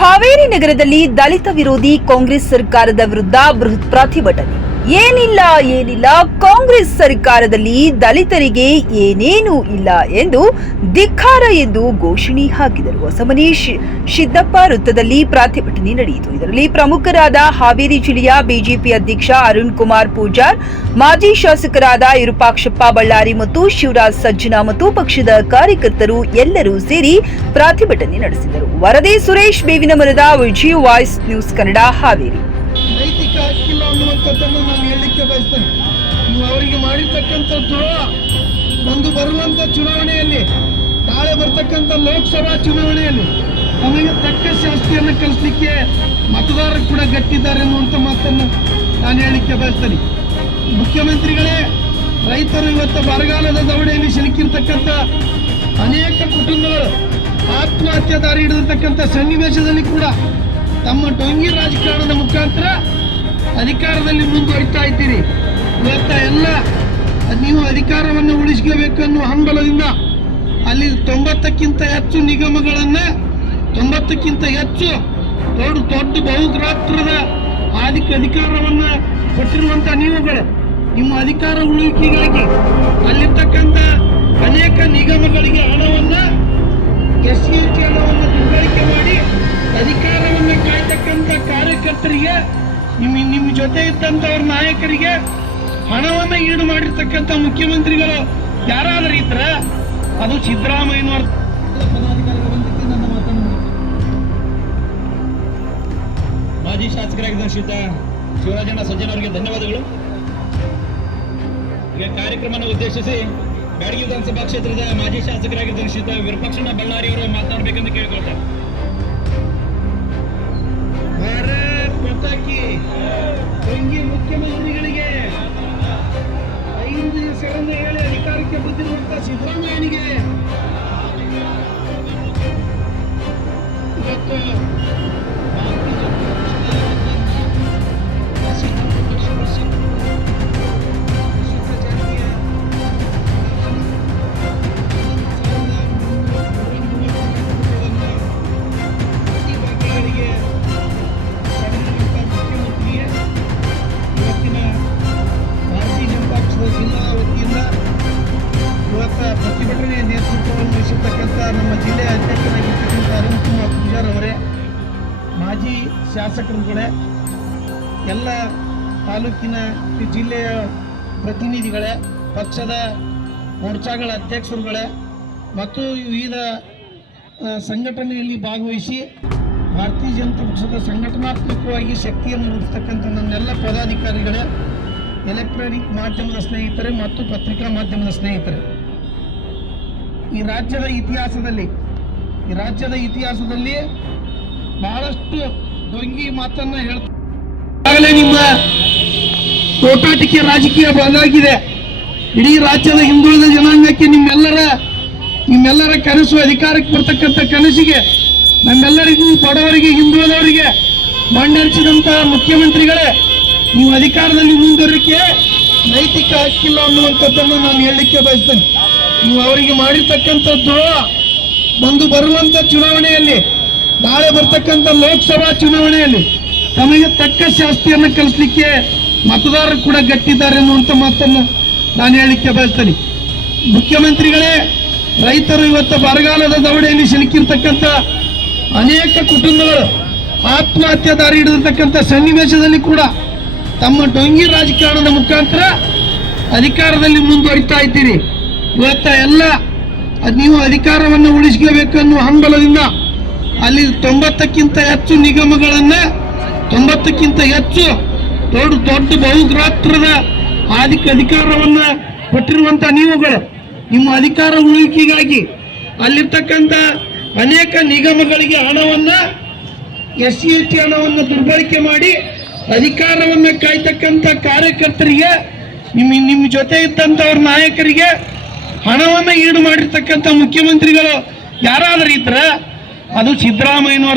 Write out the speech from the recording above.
ಹಾವೇರಿ ನಗರದಲ್ಲಿ ದಲಿತ ವಿರೋಧಿ ಕಾಂಗ್ರೆಸ್ ಸರ್ಕಾರದ ವಿರುದ್ಧ ಬೃಹತ್ ಪ್ರತಿಭಟನೆ. ಏನಿಲ್ಲ ಕಾಂಗ್ರೆಸ್ ಸರ್ಕಾರದಲ್ಲಿ ದಲಿತರಿಗೆ ಏನೇನೂ ಇಲ್ಲ ಎಂದು ಧಿಕ್ಕಾರ ಎಂದು ಘೋಷಣೆ ಹಾಕಿದರು. ಹೊಸಮನಿ ಸಿದ್ದಪ್ಪ ವೃತ್ತದಲ್ಲಿ ಪ್ರತಿಭಟನೆ ನಡೆಯಿತು. ಇದರಲ್ಲಿ ಪ್ರಮುಖರಾದ ಹಾವೇರಿ ಜಿಲ್ಲೆಯ ಬಿಜೆಪಿ ಅಧ್ಯಕ್ಷ ಅರುಣ್ ಕುಮಾರ್ ಪೂಜಾರ್, ಮಾಜಿ ಶಾಸಕರಾದ ವಿರೂಪಾಕ್ಷಪ್ಪ ಬಳ್ಳಾರಿ ಮತ್ತು ಶಿವರಾಜ್ ಸಜ್ಜನ ಮತ್ತು ಪಕ್ಷದ ಕಾರ್ಯಕರ್ತರು ಎಲ್ಲರೂ ಸೇರಿ ಪ್ರತಿಭಟನೆ ನಡೆಸಿದರು. ವರದಿ ಸುರೇಶ್ ಬೇವಿನಮರದ, ವಿಜಯ್ ವಾಯ್ಸ್ ನ್ಯೂಸ್ ಕನ್ನಡ, ಹಾವೇರಿ. ನೈತಿಕ ಹಕ್ಕಿಲ್ಲ ಅನ್ನುವಂಥದ್ದನ್ನು ನಾನು ಹೇಳಲಿಕ್ಕೆ ಬಯಸ್ತೇನೆ. ನೀವು ಅವರಿಗೆ ಮಾಡಿರ್ತಕ್ಕಂಥದ್ದು ಒಂದು ಬರುವಂಥ ಚುನಾವಣೆಯಲ್ಲಿ, ನಾಳೆ ಬರ್ತಕ್ಕಂಥ ಲೋಕಸಭಾ ಚುನಾವಣೆಯಲ್ಲಿ ನಮಗೆ ತಕ್ಕ ಶಾಸ್ತಿಯನ್ನು ಕಲಿಸಲಿಕ್ಕೆ ಮತದಾರರು ಕೂಡ ಗಟ್ಟಿದ್ದಾರೆ ಅನ್ನುವಂಥ ಮಾತನ್ನು ನಾನು ಹೇಳಲಿಕ್ಕೆ ಬಯಸ್ತೇನೆ. ಮುಖ್ಯಮಂತ್ರಿಗಳೇ, ರೈತರು ಇವತ್ತು ಬರಗಾಲದ ದವಡೆಯಲ್ಲಿ ಸಿಲುಕಿರ್ತಕ್ಕಂಥ ಅನೇಕ ಕುಟುಂಬಗಳು ಆತ್ಮಹತ್ಯೆ ದಾರಿ ಹಿಡಿದಿರ್ತಕ್ಕಂಥ ಸನ್ನಿವೇಶದಲ್ಲಿ ಕೂಡ ತಮ್ಮ ಡೊಂಗಿ ರಾಜಕಾರಣದ ಮುಖಾಂತರ ಅಧಿಕಾರದಲ್ಲಿ ಮುಂದುವರಿತಾ ಇದ್ದೀರಿ. ಇವತ್ತ ಎಲ್ಲ ನೀವು ಅಧಿಕಾರವನ್ನು ಉಳಿಸ್ಕೋಬೇಕನ್ನೋ ಹಂಬಲದಿಂದ ಅಲ್ಲಿ 90ಕ್ಕಿಂತ ಹೆಚ್ಚು ನಿಗಮಗಳನ್ನು, 90ಕ್ಕಿಂತ ಹೆಚ್ಚು ದೊಡ್ಡ ಬಹುಗಾತ್ರದ ಅಧಿಕಾರವನ್ನು ಕೊಟ್ಟಿರುವಂಥ ನೀವುಗಳು ನಿಮ್ಮ ಅಧಿಕಾರ ಉಳಿಕೆಗಾಗಿ ಅಲ್ಲಿರ್ತಕ್ಕಂಥ ಅನೇಕ ನಿಗಮಗಳಿಗೆ ಹಣವನ್ನು, SCT ಹಣವನ್ನು ದುರ್ಬಳಕೆ ಮಾಡಿ ಅಧಿಕಾರವನ್ನು ಕಾಯ್ತಕ್ಕಂಥ ಕಾರ್ಯಕರ್ತರಿಗೆ, ನಿಮ್ಮ ಜೊತೆ ಇದ್ದಂಥವ್ರ ನಾಯಕರಿಗೆ ಹಣವನ್ನು ಈಡು ಮಾಡಿರ್ತಕ್ಕಂಥ ಮುಖ್ಯಮಂತ್ರಿಗಳು ಯಾರಾದರೂ ಇದ್ರ ಅದು ಸಿದ್ದರಾಮಯ್ಯನವರ. ನನ್ನ ಮಾತನ್ನು ಮಾಜಿ ಶಾಸಕರಾಗಿದ್ದ ಶಿವರಾಜಣ್ಣ ಸಜ್ಜನ ಅವರಿಗೆ ಧನ್ಯವಾದಗಳು. ಈಗ ಕಾರ್ಯಕ್ರಮವನ್ನು ಉದ್ದೇಶಿಸಿ ಬ್ಯಾಡಗಿ ವಿಧಾನಸಭಾ ಕ್ಷೇತ್ರದ ಮಾಜಿ ಶಾಸಕರಾಗಿದ್ದ ವಿರೂಪಾಕ್ಷಣ್ಣ ಬಳ್ಳಾರಿ ಅವರು ಮಾತನಾಡಬೇಕೆಂದು ಕೇಳಿಕೊಳ್ತಾರೆ. ಭಾರತ್ ಮಾತಾ ಕಿ. ಮುಖ್ಯಮಂತ್ರಿಗಳಿಗೆ 5 ದಿವಸಗಳನ್ನು ಹೇಳಿ ಅಧಿಕಾರಕ್ಕೆ ಬಂದಿರುವಂತ ಸಿದ್ದರಾಮಯ್ಯನಿಗೆ ಇವತ್ತು ಪ್ರತಿಭಟನೆ ನೇತೃತ್ವವನ್ನು ವಹಿಸಿರ್ತಕ್ಕಂಥ ನಮ್ಮ ಜಿಲ್ಲೆಯ ಅಧ್ಯಕ್ಷರಾಗಿರ್ತಕ್ಕಂಥ ಅರುಣ್ ಕುಮಾರ್ ಪೂಜಾರ್ ಅವರೇ, ಮಾಜಿ ಶಾಸಕರುಗಳೇ, ಎಲ್ಲ ತಾಲೂಕಿನ ಜಿಲ್ಲೆಯ ಪ್ರತಿನಿಧಿಗಳೇ, ಪಕ್ಷದ ಮೋರ್ಚಾಗಳ ಅಧ್ಯಕ್ಷರುಗಳೇ ಮತ್ತು ವಿವಿಧ ಸಂಘಟನೆಯಲ್ಲಿ ಭಾಗವಹಿಸಿ ಭಾರತೀಯ ಜನತಾ ಪಕ್ಷದ ಸಂಘಟನಾತ್ಮಕವಾಗಿ ಶಕ್ತಿಯನ್ನು ರೂಪಿಸ್ತಕ್ಕಂಥ ನನ್ನೆಲ್ಲ ಪದಾಧಿಕಾರಿಗಳೇ, ಎಲೆಕ್ಟ್ರಾನಿಕ್ ಮಾಧ್ಯಮದ ಸ್ನೇಹಿತರೆ ಮತ್ತು ಪತ್ರಿಕಾ ಮಾಧ್ಯಮದ ಸ್ನೇಹಿತರೆ, ಈ ರಾಜ್ಯದ ಇತಿಹಾಸದಲ್ಲಿ ಬಹಳಷ್ಟು ಡೊಂಗಿ ಮಾತನ್ನ ಹೇಳ್ತಾರೆ. ನಿಮ್ಮ ತೋಟಾಟಿಕೆ ರಾಜಕೀಯ ಬದಲಾಗಿದೆ. ಇಡೀ ರಾಜ್ಯದ ಹಿಂದುಳಿದ ಜನಾಂಗಕ್ಕೆ ನಿಮ್ಮೆಲ್ಲರ ಕನಸು, ಅಧಿಕಾರಕ್ಕೆ ಬರ್ತಕ್ಕಂಥ ಕನಸಿಗೆ ನಮ್ಮೆಲ್ಲರಿಗೂ, ಬಡವರಿಗೆ, ಹಿಂದುಳಿದವರಿಗೆ ಮಣ್ಣೆರಚಿದಂತಹ ಮುಖ್ಯಮಂತ್ರಿಗಳೇ, ನೀವು ಅಧಿಕಾರದಲ್ಲಿ ಮುಂದುವರಿಕೆ ನೈತಿಕ ಹಕ್ಕಿಲ್ಲ ಅನ್ನುವಂಥದ್ದನ್ನು ನಾನು ಹೇಳಲಿಕ್ಕೆ ಬಯಸ್ತೇನೆ. ನೀವು ಅವರಿಗೆ ಮಾಡಿರ್ತಕ್ಕಂಥದ್ದು ಒಂದು ಬರುವಂಥ ಚುನಾವಣೆಯಲ್ಲಿ, ನಾಳೆ ಬರ್ತಕ್ಕಂಥ ಲೋಕಸಭಾ ಚುನಾವಣೆಯಲ್ಲಿ ತಮಗೆ ತಕ್ಕ ಶಾಸ್ತಿಯನ್ನು ಕಲಿಸಲಿಕ್ಕೆ ಮತದಾರರು ಕೂಡ ಗಟ್ಟಿದ್ದಾರೆ ಅನ್ನುವಂಥ ಮಾತನ್ನು ನಾನು ಹೇಳಲಿಕ್ಕೆ ಬಯಸ್ತೇನೆ. ಮುಖ್ಯಮಂತ್ರಿಗಳೇ, ರೈತರು ಇವತ್ತು ಬರಗಾಲದ ದವಡೆಯಲ್ಲಿ ಸಿಲುಕಿರ್ತಕ್ಕಂಥ ಅನೇಕ ಕುಟುಂಬಗಳು ಆತ್ಮಹತ್ಯೆ ದಾರಿ ಹಿಡಿದಿರ್ತಕ್ಕಂಥ ಸನ್ನಿವೇಶದಲ್ಲಿ ಕೂಡ ತಮ್ಮ ಡೊಂಗಿ ರಾಜಕಾರಣದ ಮುಖಾಂತರ ಅಧಿಕಾರದಲ್ಲಿ ಮುಂದುವರಿತಾ ಇದ್ದೀರಿ. ಇವತ್ತ ಎಲ್ಲ ನೀವು ಅಧಿಕಾರವನ್ನು ಉಳಿಸ್ಕೋಬೇಕನ್ನೋ ಹಂಬಲದಿಂದ ಅಲ್ಲಿ 90ಕ್ಕಿಂತ ಹೆಚ್ಚು ನಿಗಮಗಳನ್ನು, 90ಕ್ಕಿಂತ ಹೆಚ್ಚು ದೊಡ್ಡ ಬಹುಗಾತ್ರದ ಅಧಿಕಾರವನ್ನು ಕೊಟ್ಟಿರುವಂಥ ನೀವುಗಳು ನಿಮ್ಮ ಅಧಿಕಾರ ಉಳಿಕೆಗಾಗಿ ಅಲ್ಲಿರ್ತಕ್ಕಂಥ ಅನೇಕ ನಿಗಮಗಳಿಗೆ ಹಣವನ್ನು, SCT ಹಣವನ್ನು ದುರ್ಬಳಕೆ ಮಾಡಿ ಅಧಿಕಾರವನ್ನು ಕಾಯ್ತಕ್ಕಂಥ ಕಾರ್ಯಕರ್ತರಿಗೆ, ನಿಮ್ಮ ಜೊತೆ ಇದ್ದಂಥವ್ರ ನಾಯಕರಿಗೆ ಹಣವನ್ನು ಈಡು ಮಾಡಿರ್ತಕ್ಕಂಥ ಮುಖ್ಯಮಂತ್ರಿಗಳು ಯಾರಾದರೂ ಇದ್ರ ಅದು ಸಿದ್ದರಾಮಯ್ಯನವರ.